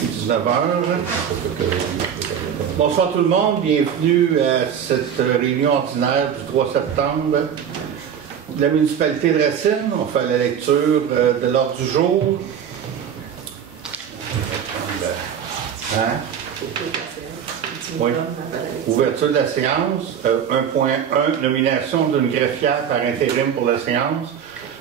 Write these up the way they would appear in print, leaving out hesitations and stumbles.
19 h. Bonsoir tout le monde, bienvenue à cette réunion ordinaire du 3 septembre de la municipalité de Racine. On fait la lecture de l'ordre du jour. Hein? Oui. Ouverture de la séance. 1.1, nomination d'une greffière par intérim pour la séance.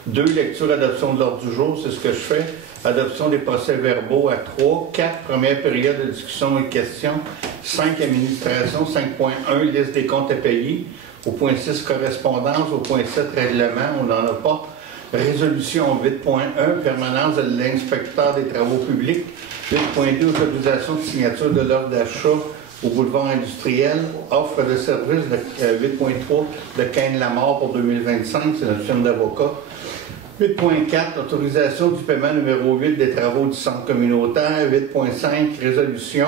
2, lecture, adoption de l'ordre du jour, c'est ce que je fais. Adoption des procès-verbaux à 3. 4, première période de discussion et de questions. 5, administration. 5.1, liste des comptes à payer. Au point 6, correspondance. Au point 7, règlement, on n'en a pas. Résolution 8.1, permanence de l'inspecteur des travaux publics. 8.2, autorisation de signature de l'ordre d'achat au boulevard industriel. Offre de service de 8.3 de Cain-Lamar pour 2025, c'est notre firme d'avocat. 8.4, autorisation du paiement numéro 8 des travaux du centre communautaire. 8.5, résolution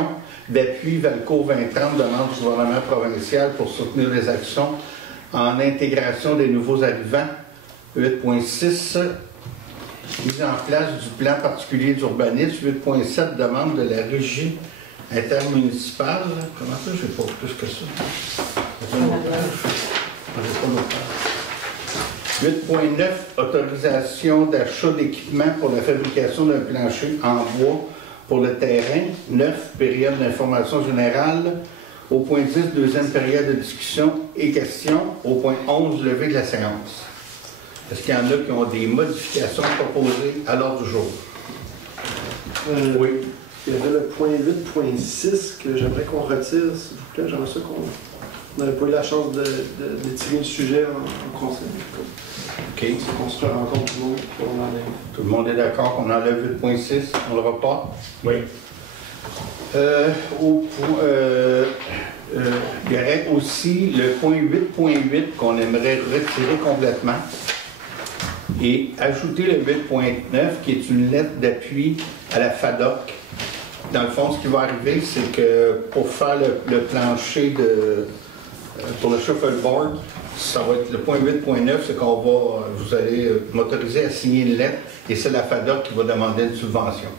d'appui Valco 2030, demande du gouvernement provincial pour soutenir les actions en intégration des nouveaux arrivants. 8.6, mise en place du plan particulier d'urbanisme. 8.7, demande de la régie intermunicipale. Comment ça, je n'ai pas plus que ça? 8.9, autorisation d'achat d'équipement pour la fabrication d'un plancher en bois pour le terrain. 9, période d'information générale. Au point 10, deuxième période de discussion et questions. Au point 11, levée de la séance. Est-ce qu'il y en a qui ont des modifications proposées à l'ordre du jour? Oui. Il y avait le point 8.6 que j'aimerais qu'on retire, s'il vous plaît. J'aimerais ça qu'on n'avait pas eu la chance d'étirer le sujet en conseil. OK. C'est qu'on se rencontre tout le monde, qu'on enlève. Tout le monde est d'accord qu'on enlève 8.6, on le reporte? Oui. Il y aurait aussi le point 8.8 qu'on aimerait retirer complètement et ajouter le 8.9 qui est une lettre d'appui à la FADOC. Dans le fond, ce qui va arriver, c'est que pour faire le plancher pour le shuffleboard, ça va être le point 8.9, c'est vous allez m'autoriser à signer une lettre et c'est la FADOC qui va demander une subvention.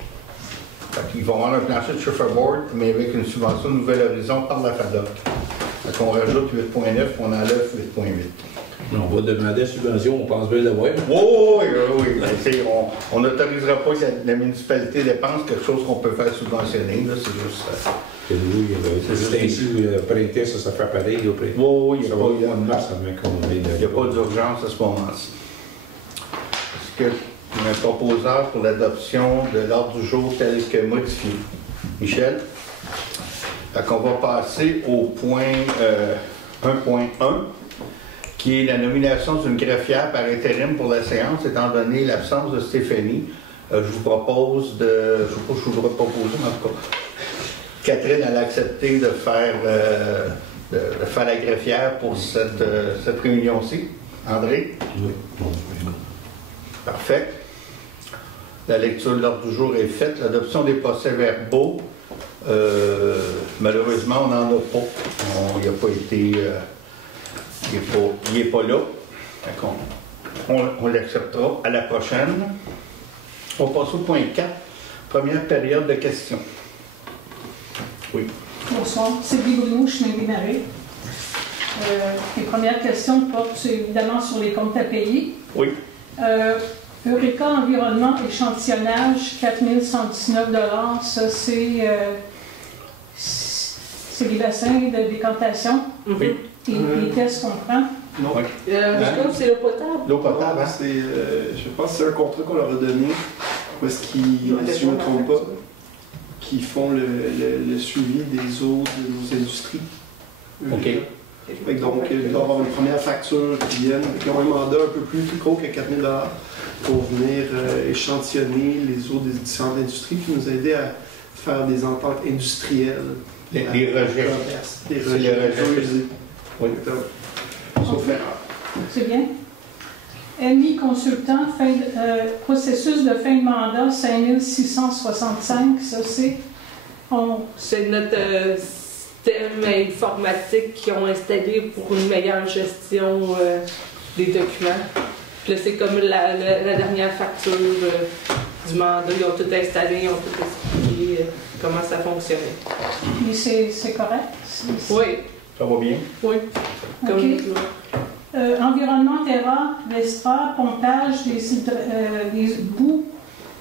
Ils vont avoir un plancher de shuffleboard, mais avec une subvention de Nouvel Horizon par la FADOC. Donc on rajoute 8.9, on enlève 8.8. On va demander la subvention, on pense bien l'avoir. Oui. On n'autorisera pas que la municipalité dépense quelque chose qu'on peut faire subventionner. Là, c'est juste. C'est ainsi, prêter, ça fait pareil. Oui, il n'y a pas d'urgence à ce moment-ci. Est-ce qu'il y a un proposeur pour l'adoption de l'ordre du jour tel que modifié? Michel? On va passer au point 1.1. qui est la nomination d'une greffière par intérim pour la séance, étant donné l'absence de Stéphanie. Je vous propose je ne sais pas si je voudrais proposer, mais en tout cas, Catherine, elle a accepté de faire la greffière pour cette réunion-ci. André? Oui. Parfait. La lecture de l'ordre du jour est faite. L'adoption des procès-verbaux, malheureusement, on n'en a pas. Il n'a pas été... il n'est pas là. On l'acceptera à la prochaine. On passe au point 4, première période de questions. Oui. Bonsoir, Sylvie Bruno, chemin des Marais. Les premières questions portent évidemment sur les comptes à payer. Oui. Eureka Environnement Échantillonnage, 4 119 $. Ça, c'est les bassins de décantation. Oui. Et les tests qu'on prend. Non. Oui. Je pense que c'est l'eau potable. L'eau potable, hein? Je pense que c'est un contrat qu'on leur a donné, parce qu'ils, si je ne me trompe pas, qui font le suivi des eaux de nos industries. OK. Donc, il doit y avoir une première facture qui vienne. Ils ont un mandat un peu plus gros que 4 000 $ pour venir échantillonner les eaux des différentes industries, puis nous aider à faire des ententes industrielles. Les rejets. Les rejets. Oui. Sauf erreur. C'est bien. MI Consultant, processus de fin de mandat, 5 665. Ça, c'est notre système informatique qu'ils ont installé pour une meilleure gestion des documents. Puis là, c'est comme la dernière facture du mandat. Ils ont tout installé, ils ont tout expliqué. expliqué comment ça fonctionnait. Mais c'est correct? Oui. Ça va bien? Oui. Comme environnement, terrain, Vestra, pompage des bouts,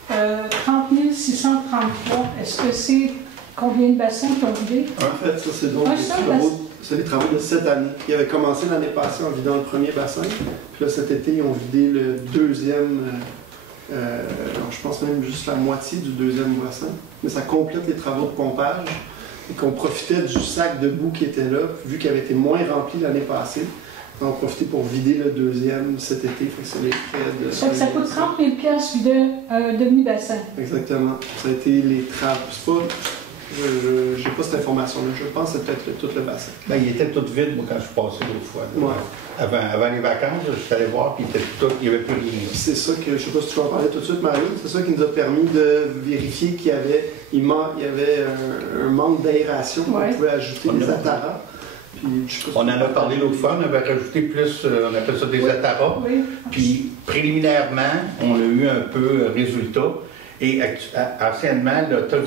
30 633. Est-ce que c'est combien de bassins qui ont vidé? En fait, ça, c'est donc les travaux de cette année. Ils avaient commencé l'année passée en vidant le premier bassin. Puis là, cet été, ils ont vidé le deuxième. Je pense même juste la moitié du deuxième bassin. Mais ça complète les travaux de pompage. Et qu'on profitait du sac de boue qui était là, vu qu'il avait été moins rempli l'année passée. On a profité pour vider le deuxième cet été. Fait que c'est les frais de... Ça coûte 30 000 $ vider un demi-bassin. Exactement. Ça a été les travaux. C'est pas... Je n'ai pas cette information-là. Je pense que c'est peut-être tout le bassin. Ben, il était tout vide, moi, quand je suis passé l'autre fois. Ouais. Avant les vacances, je suis allé voir, puis il n'y avait plus rien. C'est ça que, je ne sais pas si tu vas en parler tout de suite, Mario, c'est ça qui nous a permis de vérifier qu'il y avait un manque d'aération. Ouais. On pouvait ajouter des ataras. On en a parlé l'autre fois, on avait rajouté plus, on appelle ça des ataras. Oui. Puis, préliminairement, on a eu un peu résultat. Et anciennement, notre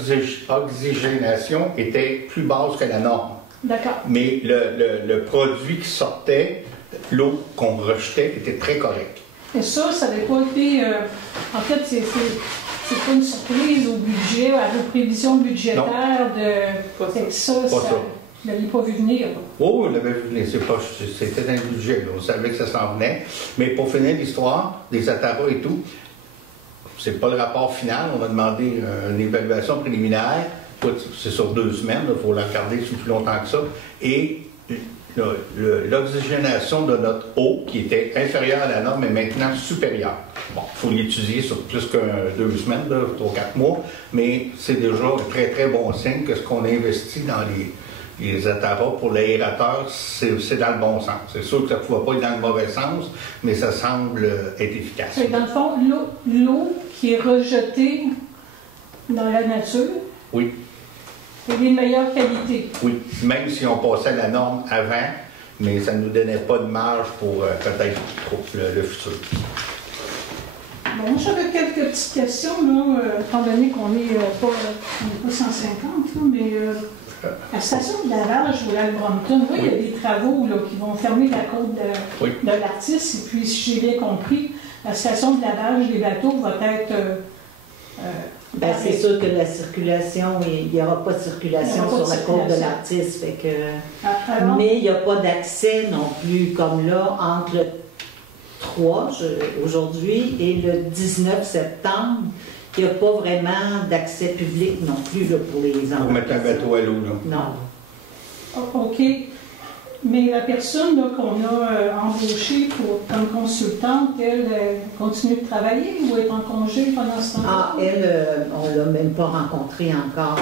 oxygénation était plus basse que la norme. D'accord. Mais le produit qui sortait, l'eau qu'on rejetait, était très correct. Et ça n'avait pas été... en fait, c'est pas une surprise au budget, à vos prévisions budgétaires de... Ça ne l'avait pas vu venir. Oh, on l'avait vu venir. C'était dans le budget. Là. On savait que ça s'en venait. Mais pour finir l'histoire, des ataras et tout, c'est pas le rapport final. On a demandé une évaluation préliminaire. C'est sur 2 semaines. Il faut la regarder sur plus longtemps que ça. Et l'oxygénation de notre eau, qui était inférieure à la norme, est maintenant supérieure. Bon, il faut l'étudier sur plus que 2 semaines, 3-4 mois, mais c'est déjà un très, très bon signe que ce qu'on a investi dans les ataras pour l'aérateur, c'est dans le bon sens. C'est sûr que ça ne pouvait pas être dans le mauvais sens, mais ça semble être efficace. Dans le fond, l'eau qui est rejetée dans la nature, oui, est de meilleure qualité. Oui, même si on passait la norme avant, mais ça ne nous donnait pas de marge pour peut-être le futur. Bon, j'avais quelques petites questions, là, étant donné qu'on n'est pas 150, là, mais la station de lavage au lac Brompton, oui, il y a des travaux là, qui vont fermer la côte de l'Artis, et puis, si j'ai bien compris, la station de lavage des bateaux va être... c'est sûr que la circulation, il n'y aura pas de circulation sur la côte de l'Artis, fait que... mais il n'y a pas d'accès non plus, comme là, entre le 3 aujourd'hui et le 19 septembre, il n'y a pas vraiment d'accès public non plus là, pour les enfants. Pour mettre un bateau à l'eau, là. Non. OK. Mais la personne qu'on a embauchée comme consultante, elle continue de travailler ou est en congé pendant ce temps-là? Ah, elle, on ne l'a même pas rencontrée encore.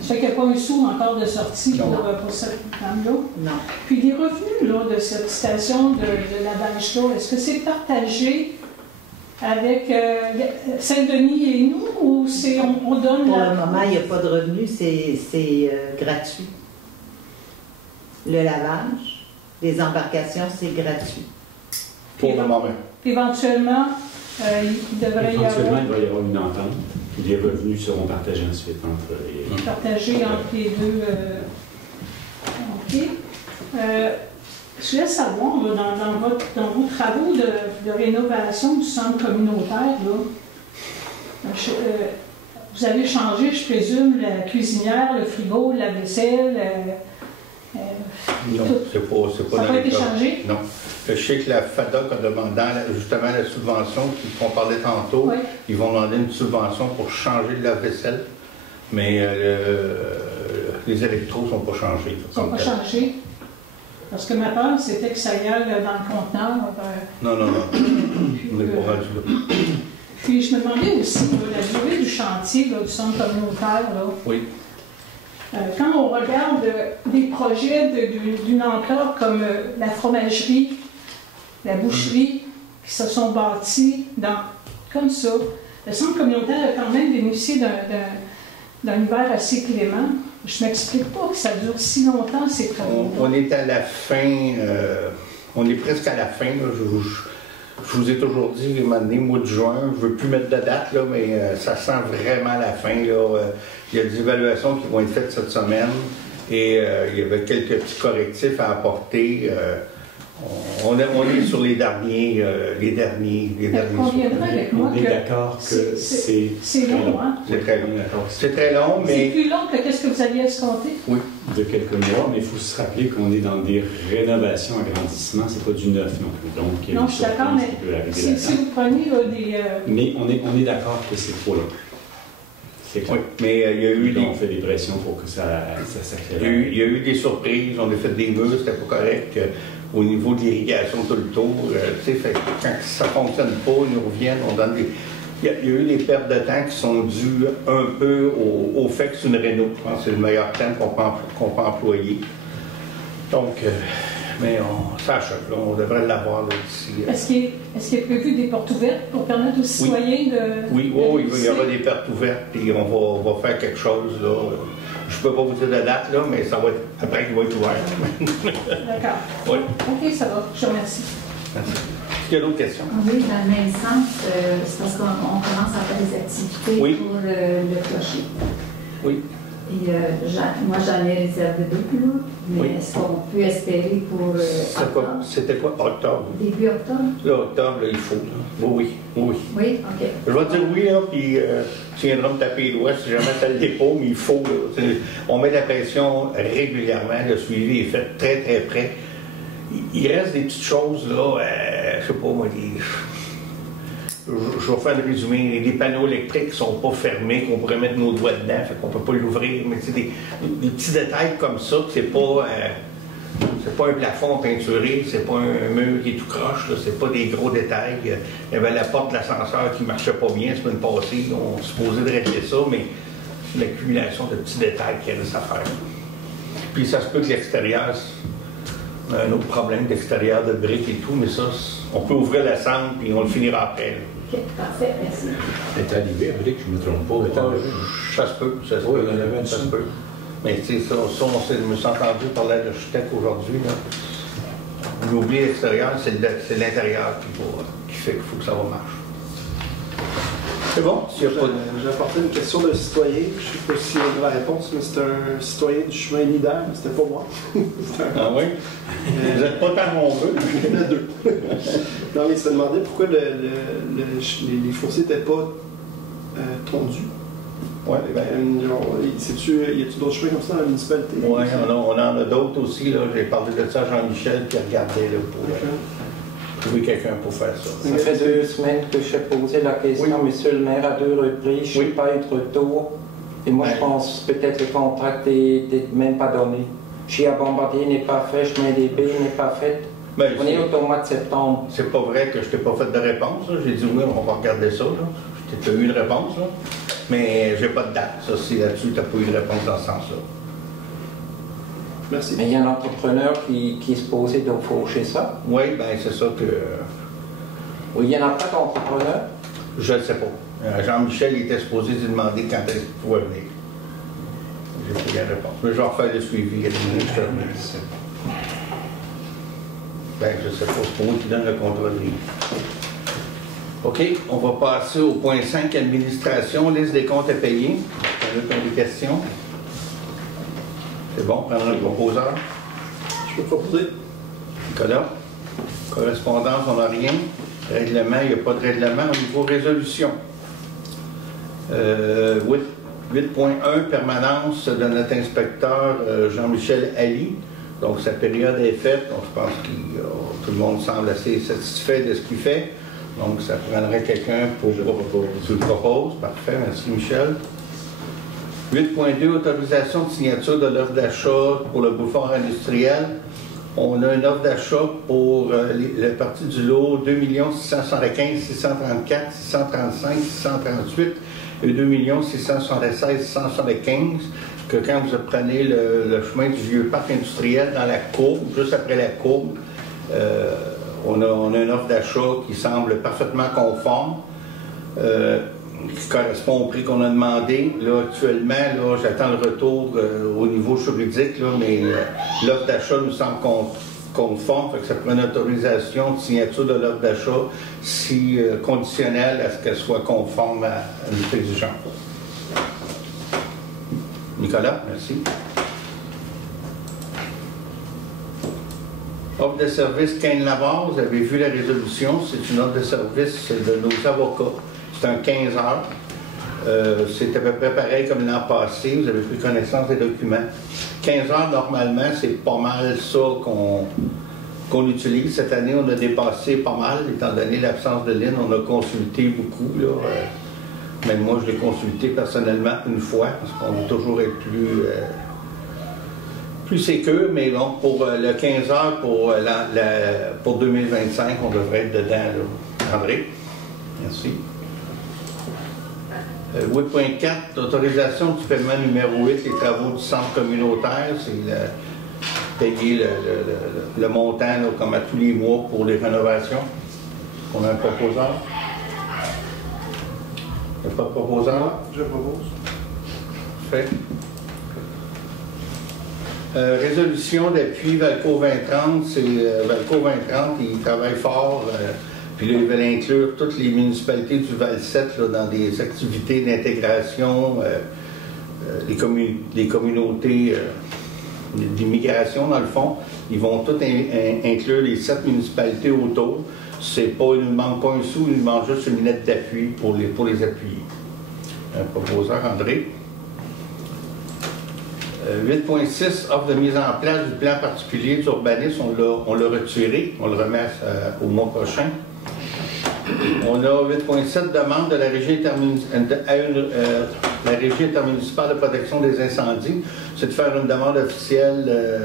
Ça fait qu'il n'y a pas un sou encore de sortie pour cette femme-là? Non. Puis les revenus là, de cette station de lavage-là, est-ce que c'est partagé avec Saint-Denis et nous ou on donne... Pour le moment, il n'y a pas de revenus, c'est gratuit. Le lavage, les embarcations, c'est gratuit. Pour le moment. Éventuellement, il devrait y avoir... Éventuellement, il va y avoir une entente. Puis les revenus seront partagés ensuite entre les... Partagés entre les deux. OK. Je voulais savoir, là, dans vos travaux de rénovation du centre communautaire, là, vous avez changé, je présume, la cuisinière, le frigo, la vaisselle... non, c'est pas ça n'a pas été changé? Non. Je sais que la FADOC a demandé, justement, la subvention qu'on parlait tantôt, oui. Ils vont demander une subvention pour changer de la vaisselle, mais les électros ne sont pas changés. Ils ne sont pas changés? Parce que ma peur, c'était que ça y aille dans le conteneur. Non. On n'est pas rendu là. Puis je me demandais aussi, la durée du chantier du centre communautaire. Là. Oui. Quand on regarde des projets d'une ampleur comme la fromagerie, la boucherie, qui se sont bâtis comme ça, le centre communautaire a quand même bénéficié d'un hiver assez clément. Je ne m'explique pas que ça dure si longtemps, ces travaux. On est à la fin, on est presque à la fin. Là, Je vous ai toujours dit, un moment donné, mois de juin, je ne veux plus mettre de date, là, mais ça sent vraiment la fin. Là. Il y a des évaluations qui vont être faites cette semaine et il y avait quelques petits correctifs à apporter. On est sur les derniers. On est d'accord que c'est long, hein? C'est très long, mais... C'est plus long que qu'est-ce que vous aviez escompté? Oui, de quelques mois, mais il faut se rappeler qu'on est dans des rénovations, agrandissements, c'est pas du neuf non plus. Donc, non, je suis d'accord, mais si vous prenez des... Mais on est d'accord que c'est trop long. Oui, mais il y a eu on fait des pressions pour que ça s'accélère. Il y a eu des surprises, on a fait des murs, c'était pas correct. Au niveau de l'irrigation tout le tour, quand ça ne fonctionne pas, ils nous reviennent, on donne des... Il y a eu des pertes de temps qui sont dues un peu au fait que c'est une réno. Je pense que c'est le meilleur terme qu'on peut employer. Donc, mais ça achète, là, on devrait l'avoir d'ici. Est-ce qu'il y a prévu des portes ouvertes pour permettre aux citoyens de... Oui, il y aura des portes ouvertes, puis on va faire quelque chose, là. Je ne peux pas vous dire de date, là, mais ça va être après qu'il va être ouvert. D'accord. Oui. OK, ça va. Je vous remercie. Merci. Est-ce qu'il y a d'autres questions? Oui, dans le même sens, c'est parce qu'on commence à faire des activités pour le clocher. Oui. Et moi, j'en ai réservé 2, là, mais est-ce qu'on peut espérer pour octobre? C'était quoi? Octobre. Début octobre? Là, octobre, là, il faut. Là. Oui. Oui, OK. Je vais te dire oui, là, puis tu viendras me taper les doigts si jamais ça ne l'est pas, mais il faut. Là, on met de la pression régulièrement. Le suivi est fait très, très près. Il reste des petites choses, là, je sais pas, moi, je vais faire le résumé. Des panneaux électriques qui ne sont pas fermés, qu'on pourrait mettre nos doigts dedans, fait qu'on ne peut pas l'ouvrir. Mais c'est des petits détails comme ça, que c'est pas un plafond peinturé, c'est pas un mur qui est tout croche, c'est pas des gros détails. Il y avait la porte de l'ascenseur qui ne marchait pas bien la semaine passée. On se supposait de régler ça, mais c'est l'accumulation de petits détails qui reste à faire. Puis ça se peut que l'extérieur, un autre problème d'extérieur, de briques et tout, mais ça, on peut ouvrir la cendre puis on le finira après. OK, parfait, merci. C'est arrivé, brique, je ne me trompe pas. Ça se peut, ça se peut. Mais tu sais, je me suis entendu parler à l'architecte aujourd'hui. On oublie l'extérieur, c'est l'intérieur qui fait qu'il faut que ça va marcher. C'est bon? J'ai apporté une question d'un citoyen. Je ne sais pas s'il y a la réponse, mais c'est un citoyen du chemin Nidaire, mais c'était pas moi. Ah oui? Vous n'êtes pas tant nombreux. Il y en a 2. Non, mais il se demandait pourquoi les fossés n'étaient pas tondus. Oui, bien. Y a-t-il d'autres chemins comme ça dans la municipalité? Oui, on en a d'autres aussi. J'ai parlé de ça à Jean-Michel qui regardait là, pour trouver quelqu'un pour faire ça. Ça fait 2 semaines que je posé la question, monsieur le maire, à 2 reprises. Je n'ai pas eu de retour. Et moi, je pense peut-être le contrat n'est même pas donné. Chez à Bombardier n'est pas fait, chemin des Baies n'est pas fait. Ben, on est au mois de septembre. C'est pas vrai que je t'ai pas fait de réponse. J'ai dit oui, on va regarder ça. Tu as eu une réponse, là. Mais j'ai pas de date. Ça, c'est là-dessus, tu n'as pas eu de réponse dans ce sens-là. Merci. Mais il y a un entrepreneur qui se posait de faucher ça. Oui, bien c'est ça que... Oui, il n'y en a pas d'entrepreneur? Je ne sais pas. Jean-Michel était supposé lui demander quand est-ce qu'il pouvait venir. J'ai pas eu la réponse. Mais je vais refaire le suivi. Ben, je ne sais pas. C'est pour eux qui donnent le contrat de vie. OK, on va passer au point 5, administration, liste des comptes à payer. On a des questions. C'est bon, prendre le proposeur. Je peux proposer. Nicolas. Correspondance, on n'a rien. Règlement, il n'y a pas de règlement au niveau résolution. 8.1, permanence de notre inspecteur Jean-Michel Ali. Donc, sa période est faite. Donc, je pense que tout le monde semble assez satisfait de ce qu'il fait. Donc, ça prendrait quelqu'un pour... Tu le proposes. Parfait. Merci, Michel. 8.2, autorisation de signature de l'offre d'achat pour le boulevard industriel. On a une offre d'achat pour la partie du lot 2 675 634 635 638 et 2 676 675. Que quand vous prenez le chemin du vieux parc industriel dans la courbe, juste après la courbe, on a une offre d'achat qui semble parfaitement conforme, qui correspond au prix qu'on a demandé. Là, actuellement, j'attends le retour au niveau juridique, là, mais l'offre d'achat nous semble conforme, que ça prend une autorisation de signature de l'offre d'achat si conditionnelle à ce qu'elle soit conforme à notre exigence. Nicolas, merci. Offre de service Cain-Labarre, vous avez vu la résolution, c'est une offre de service de nos avocats. C'est un 15 heures. C'est à peu près pareil comme l'an passé, vous avez pris connaissance des documents. 15 heures, normalement, c'est pas mal ça qu'on utilise. Cette année, on a dépassé pas mal, étant donné l'absence de Lynn. On a consulté beaucoup. Là, même moi, je l'ai consulté personnellement une fois, parce qu'on veut toujours être plus sécure. Mais bon, pour le 15 heures, pour 2025, on devrait être dedans. Là. André, merci. 8.4, autorisation du paiement numéro 8, les travaux du centre communautaire, c'est payer le montant là, comme à tous les mois pour les rénovations. On a un proposeur? Il n'y a pas de proposeur? Je propose. Fait. Résolution d'appui Valco 2030, c'est Valco 2030, ils travaillent fort. Puis là, ils veulent inclure toutes les municipalités du Val-7 dans des activités d'intégration, des communautés d'immigration, dans le fond. Ils vont toutes inclure les 7 municipalités autour. Il ne manque pas un sou, il manque juste une lettre d'appui pour les appuyer. Un proposeur, André. 8.6, offre de mise en place du plan particulier d'urbanisme, on l'a retiré, on le remet au mois prochain. On a 8.7, demande de la Régie intermunicipale de protection des incendies. C'est de faire une demande officielle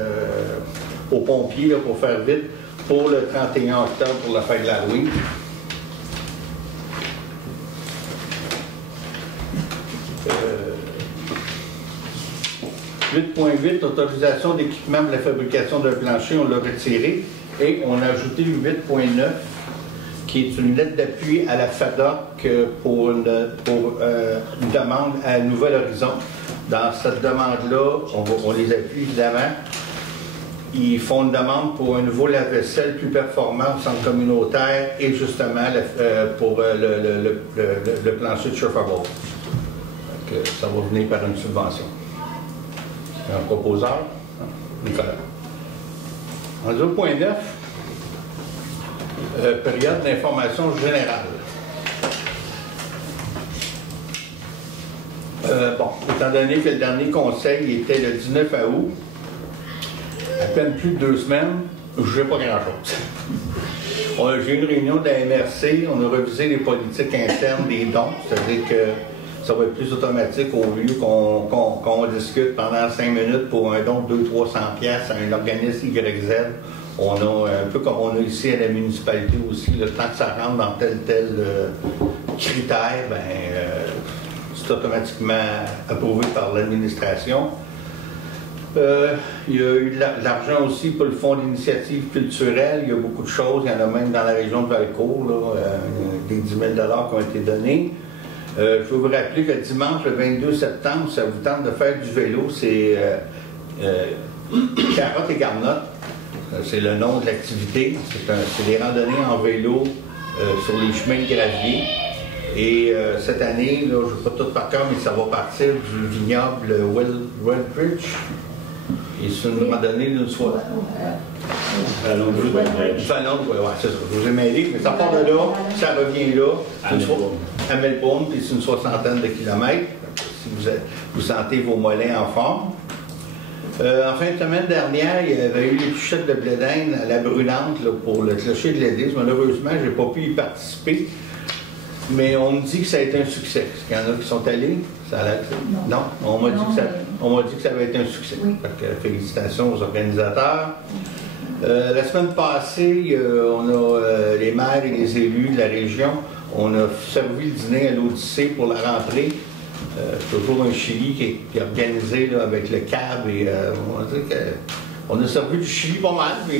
aux pompiers, là, pour faire vite, pour le 31 octobre, pour la fête de l'Halloween. « 8.8, autorisation d'équipement de la fabrication d'un plancher, on l'a retiré. Et on a ajouté 8.9, qui est une lettre d'appui à la FADOC pour une demande à Nouvel Horizon. Dans cette demande-là, on les appuie évidemment. Ils font une demande pour un nouveau lave-vaisselle plus performant au centre communautaire et justement pour le plancher de Chauffable. Ça va venir par une subvention. Un proposeur, Nicolas. En 2.9, période d'information générale. Étant donné que le dernier conseil était le 19 août, à peine plus de 2 semaines, je n'ai pas grand-chose. J'ai eu une réunion de la MRC, on a revisé les politiques internes des dons, c'est-à-dire que ça va être plus automatique au lieu qu'on discute pendant 5 minutes pour un don de 200-300$ à un organisme YZ. On a un peu comme on a ici à la municipalité aussi, le temps que ça rentre dans tel critère, c'est automatiquement approuvé par l'administration. Il y a eu de l'argent aussi pour le fonds d'initiative culturelle. Il y a beaucoup de choses. Il y en a même dans la région de Valcourt, des 10 000$ qui ont été donnés. Je veux vous rappeler que dimanche, le 22 septembre, ça vous tente de faire du vélo. C'est Carotte et Garnotte. C'est le nom de l'activité. C'est des randonnées en vélo sur les chemins de gravier. Et cette année, là, je ne sais pas tout par cœur, mais ça va partir du vignoble Wellbridge. Et c'est une randonnée d'une soirée. Vallon de Wellbridge. C'est ça. Je vous ai mêlé, mais ça part de là, ça revient là. À Melbourne, puis c'est une 60aine de kilomètres. Si vous sentez vos mollets en forme. En fin de semaine dernière, il y avait eu l'épluchette de blé d'Inde à la Brunante là, pour le clocher de l'Église. Malheureusement, je n'ai pas pu y participer. Mais on me dit que ça a été un succès. Est-ce qu'il y en a qui sont allés? Ça a l'air que... Non, on m'a dit que ça avait été un succès. Oui. Félicitations aux organisateurs. La semaine passée, on a les maires et les élus de la région. On a servi le dîner à l'Odyssée pour la rentrée. Toujours un Chili qui est organisé là, avec le CAB. Et on a servi du Chili pas mal, mais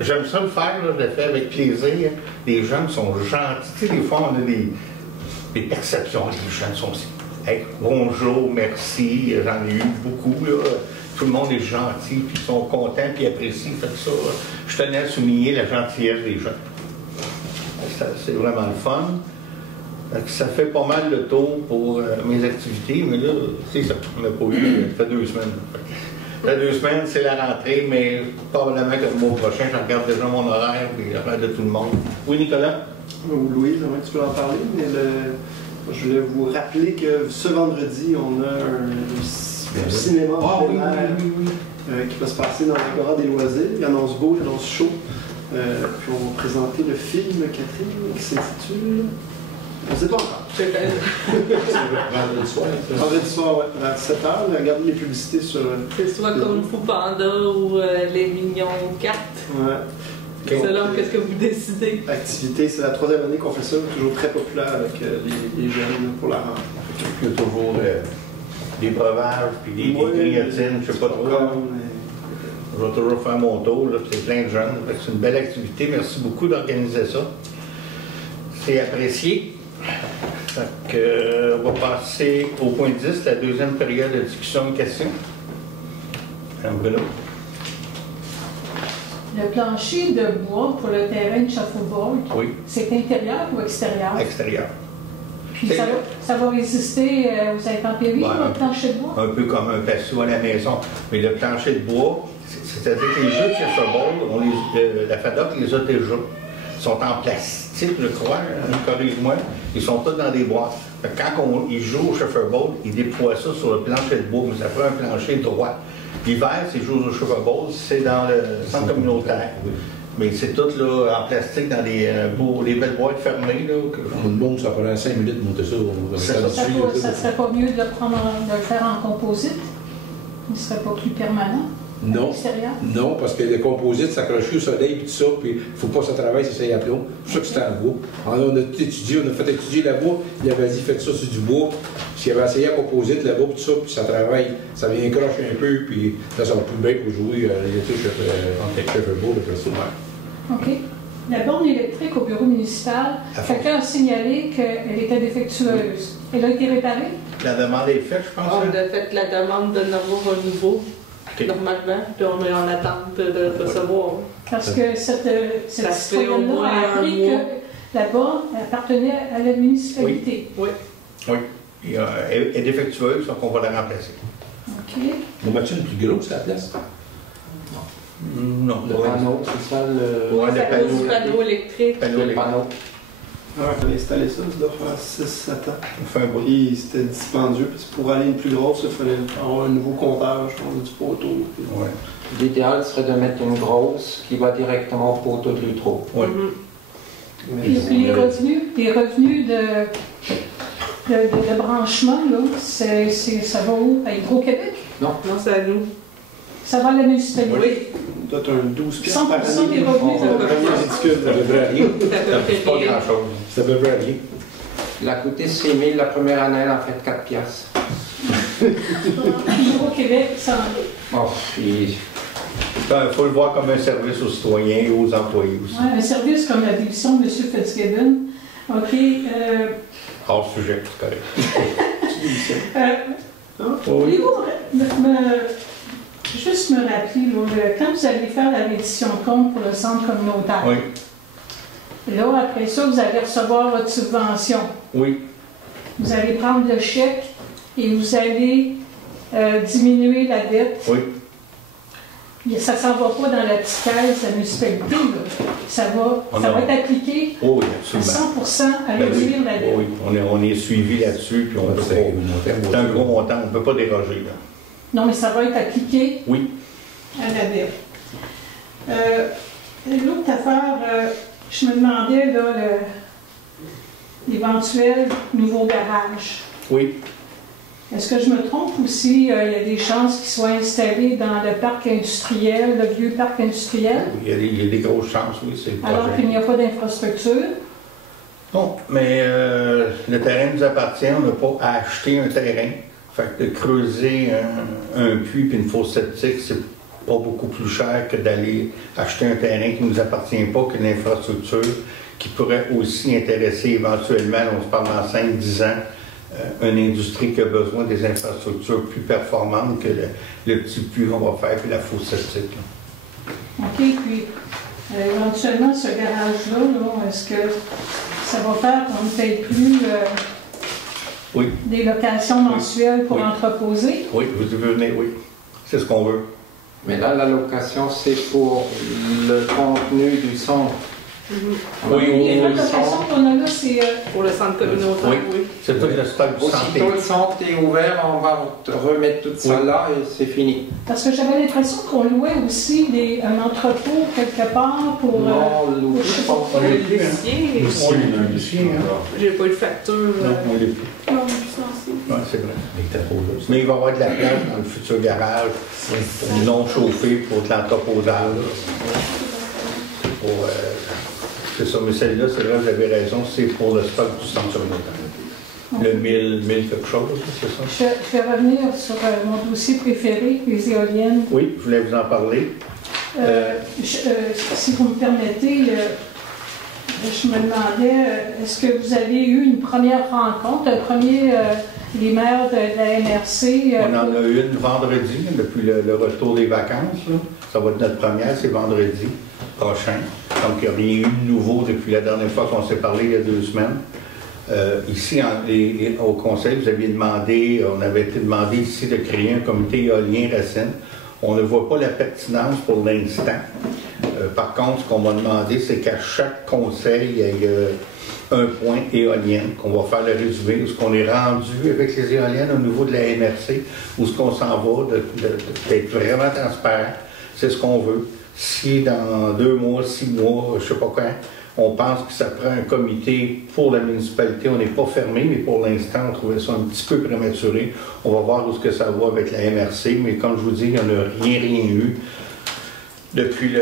j'aime ça le faire, là, je le fais avec plaisir. Les gens sont gentils. Tu sais, des fois, on a des perceptions. Les gens sont aussi. Hey, bonjour, merci, j'en ai eu beaucoup. Là. tout le monde est gentil, puis ils sont contents, puis apprécient. Fait que ça, je tenais à souligner la gentillesse des gens. C'est vraiment le fun. Ça fait pas mal le tour pour mes activités, mais là, c'est ça. On n'a pas eu, ça fait 2 semaines. Ça fait 2 semaines, c'est la rentrée, mais probablement que le mois prochain, je regarde déjà mon horaire et l'horaire de tout le monde. Oui, Nicolas? Ou Louise, j'aimerais que tu peux en parler, mais je voulais vous rappeler que ce vendredi, on a un cinéma en plein air qui va se passer dans l'Agora des loisirs. Il annonce beau, il annonce chaud. Puis on va présenter le film, Catherine, qui s'intitule... On ne sait pas encore. Vendredi soir. Vendredi soir, oui. À 17h, regardez les publicités sur... C'est soit Kung Fu Panda ou Les Mignons 4. Ouais. Selon qu'est-ce que vous décidez. Activité, c'est la 3e année qu'on fait ça, toujours très populaire avec les jeunes pour la rentrée. Il y a toujours des breuvages, puis des grignotines, je ne sais pas trop. Je vais toujours faire mon tour, là, c'est plein de jeunes. C'est une belle activité, merci beaucoup d'organiser ça. C'est apprécié. On va passer au point 10, la 2e période de discussion et questions. Madame Bruno. Le plancher de bois pour le terrain de Chaffaudbourg, c'est intérieur ou extérieur? Extérieur. Puis ça va résister aux intempéries, le plancher de bois? Un peu comme un patio à la maison. Mais le plancher de bois, c'est-à-dire que les jeux de Chaffaudbourg, la FADOC les a déjà. Ils sont en plastique, je crois, corrige-moi. Ils sont tous dans des boîtes. Quand ils jouent au Chaffaudbourg, ils déploient ça sur le plancher de bois, mais ça fait un plancher droit. L'hiver, s'ils jouent au Chaffaudbourg, c'est dans le centre communautaire. Mais c'est tout là, en plastique dans des belles boîtes fermées. Bon, ça prend 5 minutes de monter ça. Ça serait pas mieux de le faire en composite? Il ne serait pas plus permanent? Non, parce que le composite s'accroche au soleil et tout ça, puis il ne faut pas que ça travaille si c'est à plomb. C'est pour ça que c'est en bois. Alors, on a tout étudié, on a fait étudier la bois, il avait dit faites ça sur du bois. S'il avait essayé à composite là-bas, tout ça, puis ça travaille, ça vient croche un peu, puis là, ça va plus bien pour jouer l'été Chaffaudbourg, le plus souvent. OK. La borne électrique au bureau municipal, quelqu'un a signalé qu'elle était défectueuse. Elle a été réparée? La demande est faite, je pense. On a fait la demande de avoir un nouveau. Normalement, puis on est en attente de recevoir. Parce que cette citoyenne-là a appris que la borne appartenait à la municipalité. Oui. Elle est défectueuse, donc on va la remplacer. OK. On va-tu une plus grosse à la place? Non. Le panneau, c'est ça le panneau électrique. Le panneau. Il fallait installer ça doit faire 6-7 ans. On fait un bout. Puis c'était dispendieux. Puis pour aller une plus grosse, il fallait avoir un nouveau compteur, je pense, du poteau. Ouais. L'idéal serait de mettre une grosse qui va directement au poteau de l'utro. Oui. Puis les revenus de branchement, là, ça va où? À Hydro-Québec? Non, c'est à nous. Ça va à la municipalité? Oui. Toi, tu as un 12 100% par année. Des revenus. C'est ridicule. Ça ne devrait rien. C'est pas grand-chose. Ça devrait rien. Il a coûté 6 000 la première année, elle a fait 4 piastres. Hydro-Québec, ça en est. Oh, Il faut le voir comme un service aux citoyens et aux employés aussi. Ouais, un service comme la division de M. Fitzgibbon. OK. Hors sujet, c'est correct. Voulez-vous juste me rappeler, là, quand vous allez faire la reddition de compte pour le centre communautaire, là, après ça, vous allez recevoir votre subvention. Oui. Vous allez prendre le chèque et vous allez diminuer la dette. Oui. Ça ne s'en va pas dans la petite caisse de la municipalité. Là. Ça va être appliqué à 100% à réduire la dette. Oui, on est suivi là-dessus, puis on peut pas. C'est un gros montant, on ne peut pas déroger. Là. Non, mais ça va être appliqué à la dette. L'autre affaire, je me demandais là, l'éventuel nouveau garage. Oui. Est-ce que je me trompe aussi? Il y a des chances qu'il soit installé dans le parc industriel, le vieux parc industriel? Oui, il y a des grosses chances, oui, c'est le projet. Alors qu'il n'y a pas d'infrastructure? Non, mais le terrain nous appartient, on n'a pas à acheter un terrain. Fait que de creuser un puits puis une fosse septique, c'est pas beaucoup plus cher que d'aller acheter un terrain qui ne nous appartient pas, qu'une infrastructure qui pourrait aussi intéresser éventuellement, on se parle dans 5-10 ans, une industrie qui a besoin des infrastructures plus performantes que le petit puits qu'on va faire, puis la fosse septique. OK, puis éventuellement, ce garage-là, là, est-ce que ça va faire qu'on ne paye plus des locations mensuelles pour entreposer? Oui, vous venez, oui. C'est ce qu'on veut. Mais là, la location, c'est pour le contenu du centre. Oui, les locations qu'on a là, c'est pour le centre communautaire, oui. C'est tout le stock du santé. Aussitôt le centre est ouvert, on va remettre tout ça là et c'est fini. Parce que j'avais l'impression qu'on louait aussi un entrepôt quelque part pour... Non, le l'huissier. J'ai pas eu de facture. Non, on l'est plus. Oui, c'est vrai. Mais il va y avoir de la place dans le futur garage, non chauffé pour de l'entreposage. C'est ça, mais celle-là, c'est vrai, vous avez raison, c'est pour le stock du centre communautaire. Le 1000 quelque chose, c'est ça? Je vais revenir sur mon dossier préféré, les éoliennes. Oui, je voulais vous en parler. Si vous me permettez, je me demandais, est-ce que vous avez eu une première rencontre, les maires de la MRC? On en a eu une vendredi, depuis le retour des vacances. Là. Ça va être notre première, c'est vendredi prochain. Donc, il n'y a rien eu de nouveau depuis la dernière fois qu'on s'est parlé il y a 2 semaines. Ici, au Conseil, vous aviez demandé, on avait été demandé ici de créer un comité éolien Racine. On ne voit pas la pertinence pour l'instant. Par contre, ce qu'on m'a demandé, c'est qu'à chaque conseil, il y ait un point éolienne, qu'on va faire le résumé, où ce qu'on est rendu avec les éoliennes au niveau de la MRC, où ce qu'on s'en va, d'être vraiment transparent. C'est ce qu'on veut. Si dans 2 mois, 6 mois, je ne sais pas quand, on pense que ça prend un comité pour la municipalité, on n'est pas fermé, mais pour l'instant, on trouvait ça un petit peu prématuré. On va voir où ce que ça va avec la MRC, mais comme je vous dis, il n'y en a rien eu. Depuis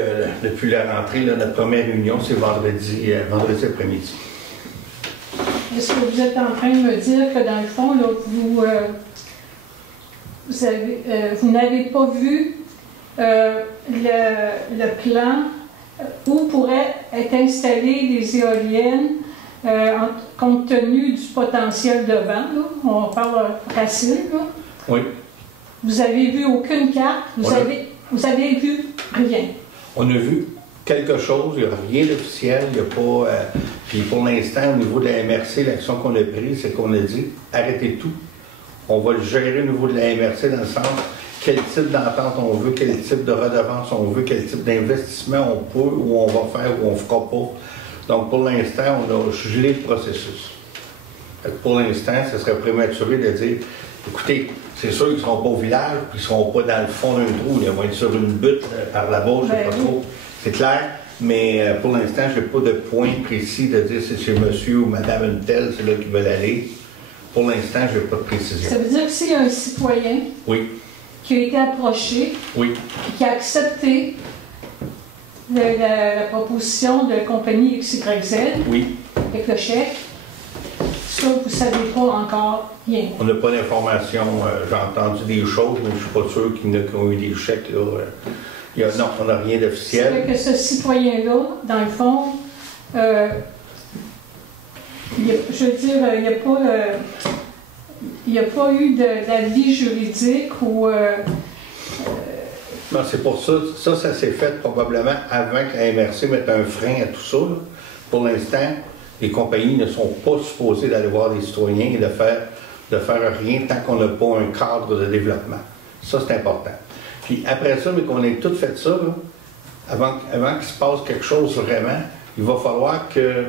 la rentrée, là, notre première réunion, c'est vendredi après-midi. Est-ce que vous êtes en train de me dire que dans le fond, là, vous n'avez pas vu le plan où pourraient être installées des éoliennes compte tenu du potentiel de vent, là? On parle Racine, là. Oui. Vous n'avez vu aucune carte, vous avez vu rien. On a vu quelque chose, il n'y a rien d'officiel, il n'y a pas... puis pour l'instant, au niveau de la MRC, l'action qu'on a prise, c'est qu'on a dit, arrêtez tout. On va le gérer au niveau de la MRC dans le sens, quel type d'entente on veut, quel type de redevance on veut, quel type d'investissement on peut, ou on va faire, ou on ne fera pas. Donc pour l'instant, on a gelé le processus. Pour l'instant, ce serait prématuré de dire, écoutez, c'est sûr qu'ils ne seront pas au village, puis ils ne seront pas dans le fond d'un trou, ils vont être sur une butte par là-bas, je ne sais pas trop. C'est clair, mais pour l'instant, je n'ai pas de point précis de dire c'est chez monsieur ou madame une telle, c'est là qu'ils veulent aller. Pour l'instant, je n'ai pas de précision. Ça veut dire que s'il y a un citoyen qui a été approché, qui a accepté la proposition de compagnie XYZ, avec le chèque, ça, vous ne savez pas encore rien. On n'a pas d'informations. J'ai entendu des choses, mais je ne suis pas sûr qu'il y en a qui ont eu des chèques. Là. Non, on n'a rien d'officiel. C'est vrai que ce citoyen-là, dans le fond, je veux dire, il n'y a pas eu d'avis juridique ou... Non, c'est pour ça. Ça s'est fait probablement avant que la MRC mette un frein à tout ça. Là. Pour l'instant, les compagnies ne sont pas supposées d'aller voir les citoyens et de faire rien tant qu'on n'a pas un cadre de développement. Ça, c'est important. Puis après ça, mais qu'on ait tout fait ça, là, avant qu'il se passe quelque chose vraiment, il va falloir que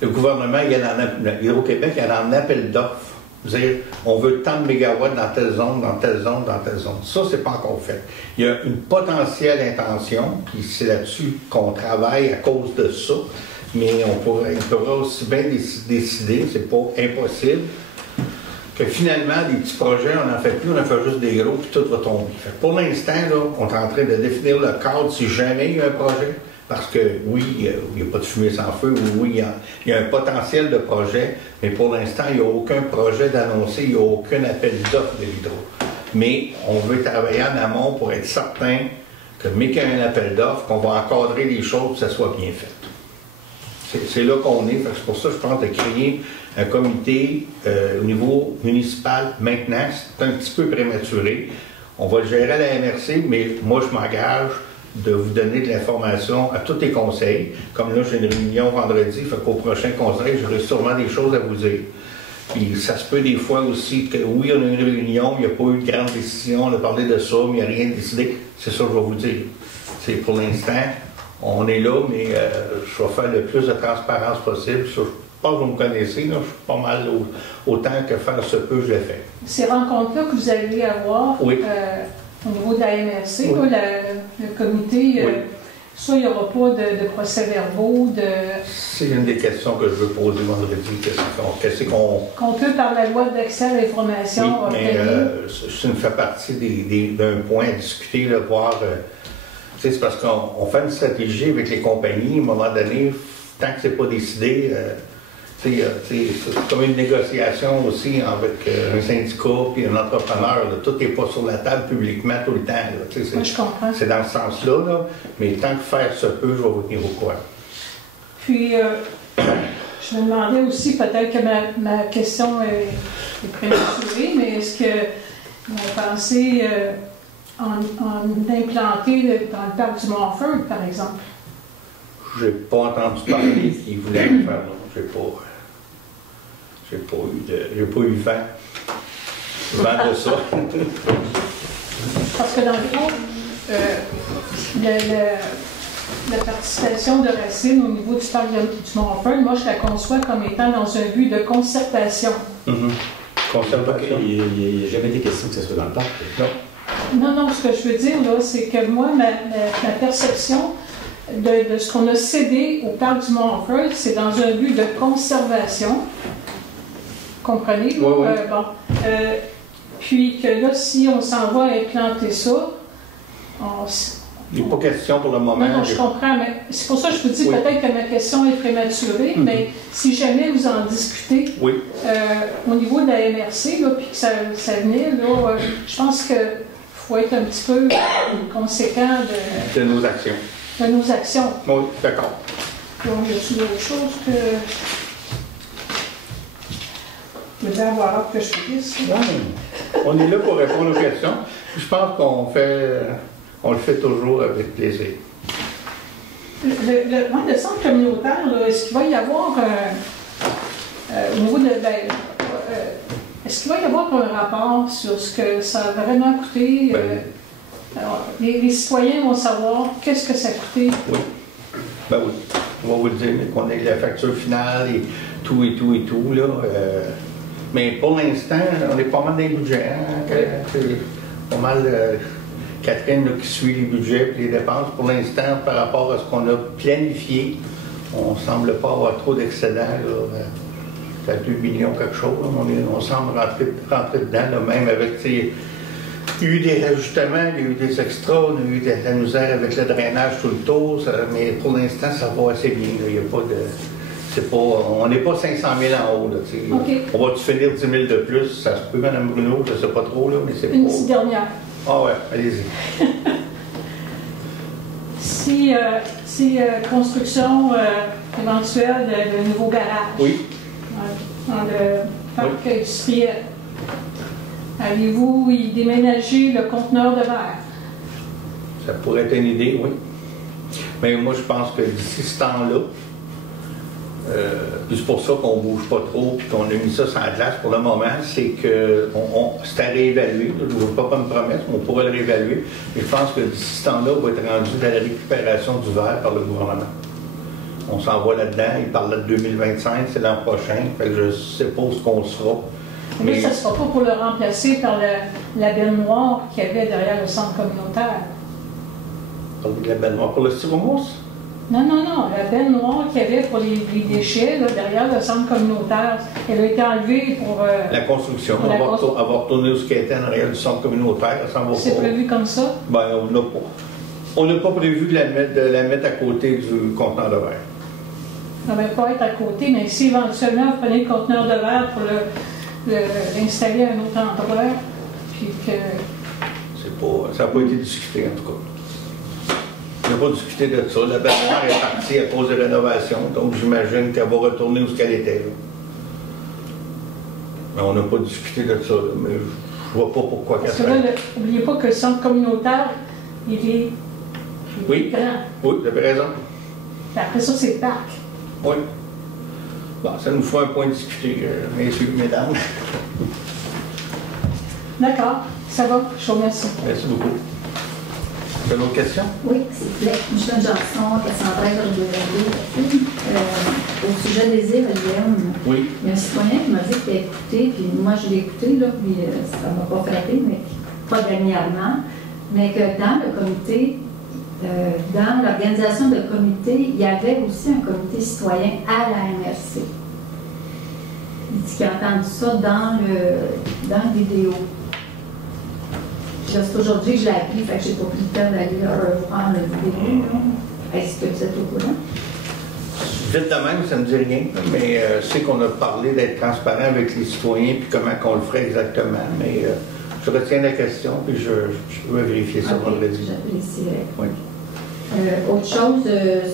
le gouvernement, Hydro-Québec, il y a un appel d'offres. Dire, on veut tant de mégawatts dans telle zone, dans telle zone, dans telle zone. Ça, c'est pas encore fait. Il y a une potentielle intention, puis c'est là-dessus qu'on travaille à cause de ça, mais il pourra aussi bien décider, c'est pas impossible, que finalement, des petits projets, on n'en fait plus, on en fait juste des gros, puis tout va tomber. Fait que pour l'instant, là, on est en train de définir le cadre si jamais il y a un projet, parce que oui, il n'y a pas de fumée sans feu, oui, il y a un potentiel de projet, mais pour l'instant, il n'y a aucun projet d'annoncer, il n'y a aucun appel d'offres de l'hydro. Mais on veut travailler en amont pour être certain que, mais qu'il y a un appel d'offres, qu'on va encadrer les choses, que ça soit bien fait. C'est là qu'on est, c'est pour ça que je pense de créer un comité au niveau municipal maintenant, c'est un petit peu prématuré. On va le gérer à la MRC, mais moi, je m'engage de vous donner de l'information à tous les conseils. Comme là, j'ai une réunion vendredi, fait qu'au prochain conseil, j'aurai sûrement des choses à vous dire. Puis ça se peut des fois aussi que, oui, on a eu une réunion, il n'y a pas eu de grande décision, on a parlé de ça, mais il n'y a rien décidé. C'est ça que je vais vous dire. C'est pour l'instant, on est là, mais je vais faire le plus de transparence possible. Ça, je pense que vous me connaissez, là, je suis pas mal autant que faire ce peu, je l'ai fait. Ces rencontres-là que vous allez avoir oui. Au niveau de la MRC, oui. là, le comité, oui. ça, il n'y aura pas de procès-verbaux, de... C'est une des questions que je veux poser vendredi. Qu'est-ce qu'on peut, par la loi d'accès à l'information, oui, mais ça fait partie d'un point à discuter, là, voir... c'est parce qu'on fait une stratégie avec les compagnies, à un moment donné, tant que c'est pas décidé, c'est comme une négociation aussi avec un syndicat et un entrepreneur. Là, tout n'est pas sur la table publiquement tout le temps. Là, je comprends. C'est dans ce sens-là, là, mais tant que faire se peut, je vais vous tenir au courant. Puis, je me demandais aussi, peut-être que ma question est prématurée, mais est-ce que vous pensez en implanter dans le parc du Montford, par exemple? J'ai pas entendu parler qu'ils voulaient le faire, non. J'ai pas eu vent de ça. Parce que dans le fond, la participation de Racine au niveau du parc du Montford, moi je la conçois comme étant dans un but de concertation. Conservation. Il n'y a jamais été question que ce soit dans le parc. Non. Non, ce que je veux dire, là, c'est que moi, ma perception de ce qu'on a cédé au parc du Montford, c'est dans un but de conservation. Comprenez? Oui. Puis que là, si on s'en va implanter ça, il n'est pas question pour le moment. Non, je comprends, mais c'est pour ça que je vous dis peut-être que ma question est prématurée, mais si jamais vous en discutez au niveau de la MRC, là, puis que ça venait, là, je pense qu'il faut être un petit peu conséquent de nos actions. De nos actions. Oui, d'accord. Donc, y a-t-il d'autres choses que... Je devais avoir hâte que je fasse. On est là pour répondre aux questions. Je pense qu'on le fait toujours avec plaisir. Le centre communautaire, est-ce qu'il va y avoir au niveau de... est-ce qu'il va y avoir un rapport sur ce que ça a vraiment coûté? Alors, les citoyens vont savoir qu'est-ce que ça a coûté. Oui. Oui. On va vous le dire, mais qu'on ait la facture finale et tout, là. Mais pour l'instant, on est pas mal dans les budgets. C'est pas mal Catherine là, qui suit les budgets et les dépenses. Pour l'instant, par rapport à ce qu'on a planifié, on ne semble pas avoir trop d'excédents. C'est à 2 millions quelque chose. On semble rentrer dedans, là, même avec... Il y a eu des rajustements, il y a eu des extras, on a eu de la misère avec le drainage tout le tour, mais pour l'instant, ça va assez bien. Là. Il y a pas de... on n'est pas 500 000 en haut. Là, on va-tu finir 10 000 de plus? Ça se peut, Mme Bruno, je ne sais pas trop, là, mais c'est pas... Une petite dernière. Ah ouais, allez-y. si construction éventuelle de nouveaux garages dans le parc industriel, allez-vous y déménager le conteneur de verre? Ça pourrait être une idée, oui. Mais moi, je pense que d'ici ce temps-là, puis c'est pour ça qu'on ne bouge pas trop, puis qu'on a mis ça sur la glace pour le moment, c'est que c'est à réévaluer. Je ne veux pas me promettre, mais on pourrait le réévaluer. Mais je pense que d'ici ce temps-là, on va être rendu dans la récupération du verre par le gouvernement. On s'en va là-dedans. Il parle de 2025, c'est l'an prochain. Fait que je suppose qu'on le fera. Mais ça ne sera pas pour le remplacer par la benne noire qu'il y avait derrière le centre communautaire. La benne noire pour le styromousse? Non. La benne noire qu'il y avait pour les déchets là, derrière le centre communautaire, elle a été enlevée pour... la construction. Elle va retourner où ce qu'elle était en arrière du centre communautaire. C'est prévu comme ça? Ben, on n'a pas prévu de la mettre à côté du conteneur de verre. Ça ne va pas être à côté, mais si éventuellement vous prenez le conteneur de verre pour l'installer à un autre endroit, puis que... Ça n'a pas été discuté, en tout cas. On n'a pas discuté de ça. La bâtiment est partie à cause de rénovation, donc j'imagine qu'elle va retourner où ce qu'elle était. Là. Mais on n'a pas discuté de ça, là, mais je vois pas pourquoi Parce que là, n'oubliez pas que le centre communautaire, il est grand. Oui, vous avez raison. Et après ça, c'est le parc. Oui. Bon, ça nous fait un point de discuter, messieurs, mesdames. D'accord, ça va, je vous remercie. Merci beaucoup. Vous avez d'autres questions? Oui, s'il vous plaît. Michel Janson, 413 de au sujet des éoliennes. Oui. Il y a un citoyen qui m'a dit qu'il a écouté, puis moi je l'ai écouté, là, puis ça ne m'a pas frappé, mais pas dernièrement, mais que dans le comité, dans l'organisation de comité, il y avait aussi un comité citoyen à la MRC. Il dit qu'il a entendu ça dans le vidéo. C'est aujourd'hui que je l'ai appris, fait que j'ai pas pris le temps d'aller revoir le vidéo. Est-ce que vous êtes au courant? Vite de même, ça ne me dit rien, mais je sais qu'on a parlé d'être transparent avec les citoyens puis comment qu'on le ferait exactement. Mais je retiens la question puis je peux vérifier ça vendredi. J'apprécierais. Oui. Autre chose,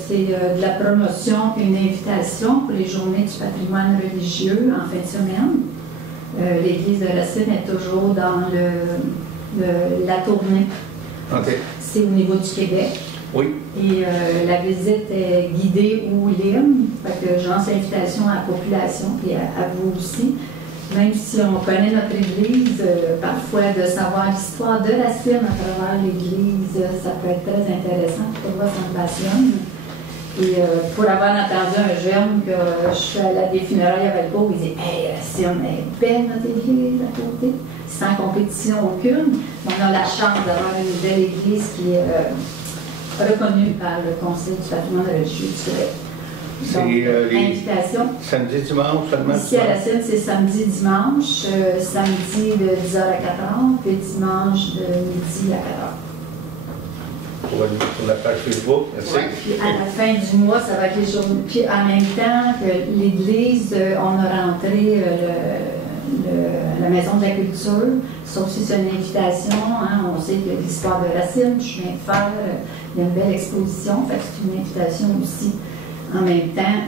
c'est de la promotion et une invitation pour les journées du patrimoine religieux en fin de semaine. L'église de Racine est toujours dans la tournée. OK. C'est au niveau du Québec. Oui. Et la visite est guidée ou libre. Fait que je lance l'invitation à la population et à vous aussi. Même si on connaît notre Église, parfois de savoir l'histoire de Racine à travers l'Église, ça peut être très intéressant. Pourquoi ça me passionne. Et pour avoir entendu un jeune que je suis allée à des funérailles avec le il dit « Hey, Racine est belle notre Église à côté. » Sans compétition aucune. On a la chance d'avoir une belle Église qui est reconnue par le Conseil du patrimoine religieux du Québec. Donc, invitation. Samedi, dimanche seulement? Ici à Racine, c'est samedi, dimanche. Samedi de 10h à 4h, puis dimanche de midi à 4h. Sur la page Facebook, merci. Ouais, puis à la fin du mois, ça va être les journées. Puis en même temps que l'Église, on a rentré la Maison de la Culture. Sauf si c'est une invitation. On sait que l'histoire de Racine, je viens de faire, il y a une belle exposition. Fait que c'est une invitation aussi. En même temps,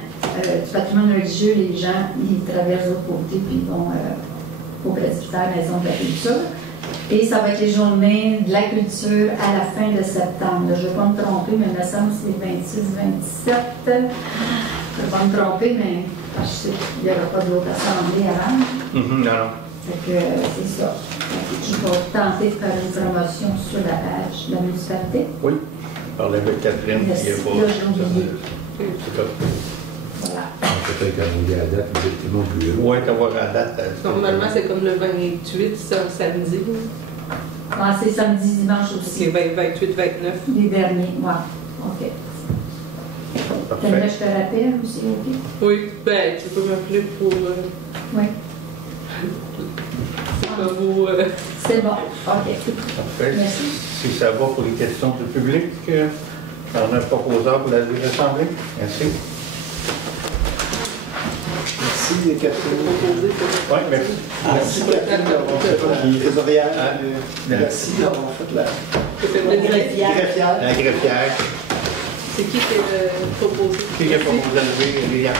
du patrimoine religieux, les gens, ils traversent de l'autre côté puis ils vont au presbytère Maison de la Culture. Et ça va être les journées de la culture à la fin de septembre. Je ne vais pas me tromper, mais il me semble que c'est 26-27. Je ne vais pas me tromper, mais je sais qu'il n'y aura pas d'autres assemblées avant. Non. Fait que c'est ça. Je vais tenter de faire une promotion sur la page de la municipalité. Oui. Parler avec Catherine. Merci. Là, j'ai oublié. C'est comme. Voilà. Peut-être qu'à la date, vous êtes tellement plus heureux. Oui, t'avoir la date. Normalement, c'est comme le 28, c'est un samedi. Ah, c'est samedi, dimanche aussi. C'est 28, 29. Les derniers, ouais. OK. Parfait. Je te rappelle aussi, OK? Oui, ben, tu peux m'appeler pour. Oui. C'est pas vous. C'est bon. OK. Parfait. Merci. Si ça va pour les questions du public, on a un proposeur pour la Assemblée. Merci. Merci, Catherine. Oui, merci. Merci, Catherine, d'avoir fait la trésorière. Merci d'avoir fait la greffière. La greffière. C'est qui qui a proposé? Qui a proposé de lever, Liliane?